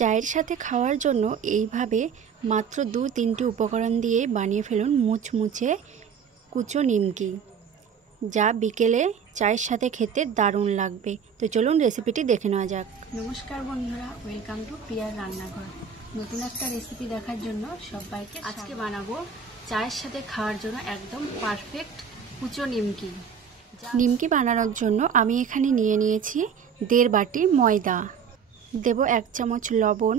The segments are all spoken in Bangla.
চায়ের সাথে খাওয়ার জন্য এইভাবে মাত্র 2-3টি উপকরণ দিয়ে বানিয়ে ফেলুন মুচমুচে কুচো নিমকি, যা বিকেলে চায়ের সাথে খেতে দারুণ লাগবে। তো চলুন রেসিপিটি দেখে নেওয়া যাক। নমস্কার বন্ধুরা, ওয়েলকাম টু প্রিয়ার রান্নাঘর। নতুন একটা রেসিপি দেখার জন্য সবাইকে আজকে বানাবো চায়ের সাথে খাওয়ার জন্য একদম পারফেক্ট কুচো নিমকি। নিমকি বানানোর জন্য আমি এখানে নিয়ে নিয়েছি 1.5 বাটি ময়দা, দেব 1 চামচ লবণ,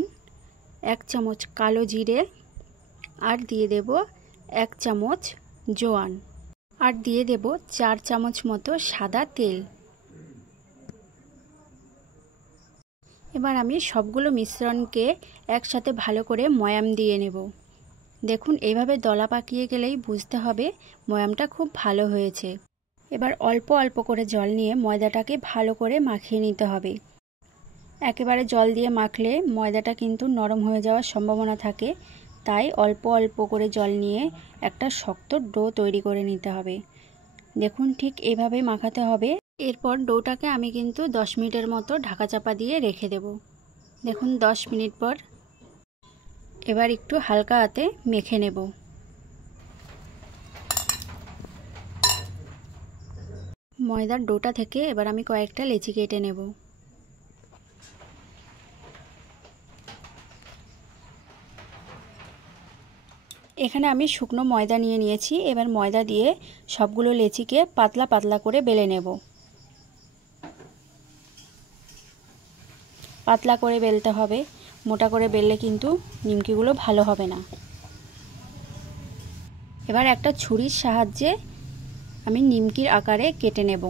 1 চামচ কালো জিরে, আর দিয়ে দেব 1 চামচ জোয়ান, আর দিয়ে দেব 4 চামচ মতো সাদা তেল। এবার আমি সবগুলো মিশ্রণকে একসাথে ভালো করে ময়াম দিয়ে নেব। দেখুন এইভাবে দলা পাকিয়ে গেলেই বুঝতে হবে ময়ামটা খুব ভালো হয়েছে। এবার অল্প অল্প করে জল নিয়ে ময়দাটাকে ভালো করে মাখিয়ে নিতে হবে। একেবারে জল দিয়ে মাখলে ময়দাটা কিন্তু নরম হয়ে যাওয়ার সম্ভাবনা থাকে, তাই অল্প অল্প করে জল নিয়ে একটা শক্ত ডো তৈরি করে নিতে হবে। দেখুন ঠিক এইভাবে মাখাতে হবে। এরপর ডোটাকে আমি কিন্তু 10 মিনিটের মতো ঢাকা চাপা দিয়ে রেখে দেব। দেখুন 10 মিনিট পর এবার একটু হালকা হাতে মেখে নেব। ময়দার ডোটা থেকে এবার আমি কয়েকটা লেচি কেটে নেব। এখানে আমি শুকনো ময়দা নিয়ে নিয়েছি। এবার ময়দা দিয়ে সবগুলো লেচিকে পাতলা পাতলা করে বেলে নেব। পাতলা করে বেলতে হবে, মোটা করে বেললে কিন্তু নিমকিগুলো ভালো হবে না। এবার একটা ছুরির সাহায্যে আমি নিমকির আকারে কেটে নেব।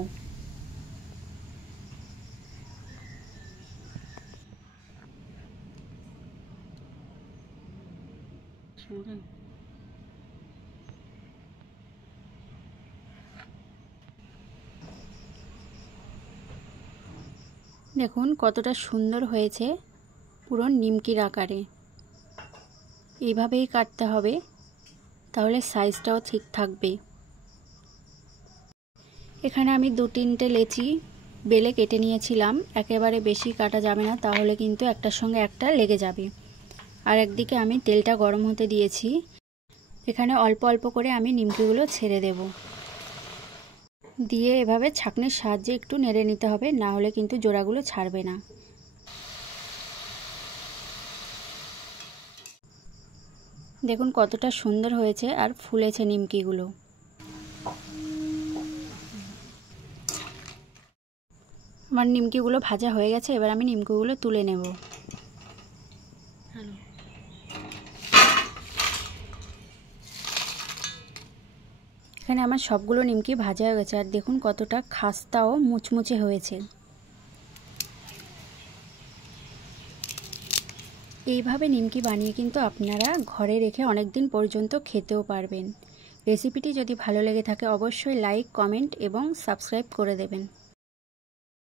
দেখুন কতটা সুন্দর হয়েছে, পুরো নিমকির আকারে। এইভাবেই কাটতে হবে, তাহলে সাইজটাও ঠিক থাকবে। এখানে আমি 2-3টে লেচি বেলে কেটে নিয়েছিলাম। একেবারে বেশি কাটা যাবে না, তাহলে কিন্তু একটার সঙ্গে একটা লেগে যাবে। আর একদিকে আমি তেলটা গরম হতে দিয়েছি। এখানে অল্প অল্প করে আমি নিমকিগুলো ছেড়ে দেব। দিয়ে এভাবে ছাঁকনির সাহায্যে একটু নেড়ে নিতে হবে, না হলে কিন্তু জোড়াগুলো ছাড়বে না। দেখুন কতটা সুন্দর হয়েছে আর ফুলেছে নিমকিগুলো। আমার নিমকিগুলো ভাজা হয়ে গেছে। এবার আমি নিমকিগুলো তুলে নেব। এখানে আমার সবগুলো নিমকি ভাজা হয়ে গেছে, আর দেখুন কতটা খাস্তা ও মুচমুচে হয়েছে। এইভাবে নিমকি বানিয়ে কিন্তু আপনারা ঘরে রেখে অনেক দিন পর্যন্ত খেতেও পারবেন। রেসিপিটি যদি ভালো লেগে থাকে অবশ্যই লাইক, কমেন্ট এবং সাবস্ক্রাইব করে দেবেন।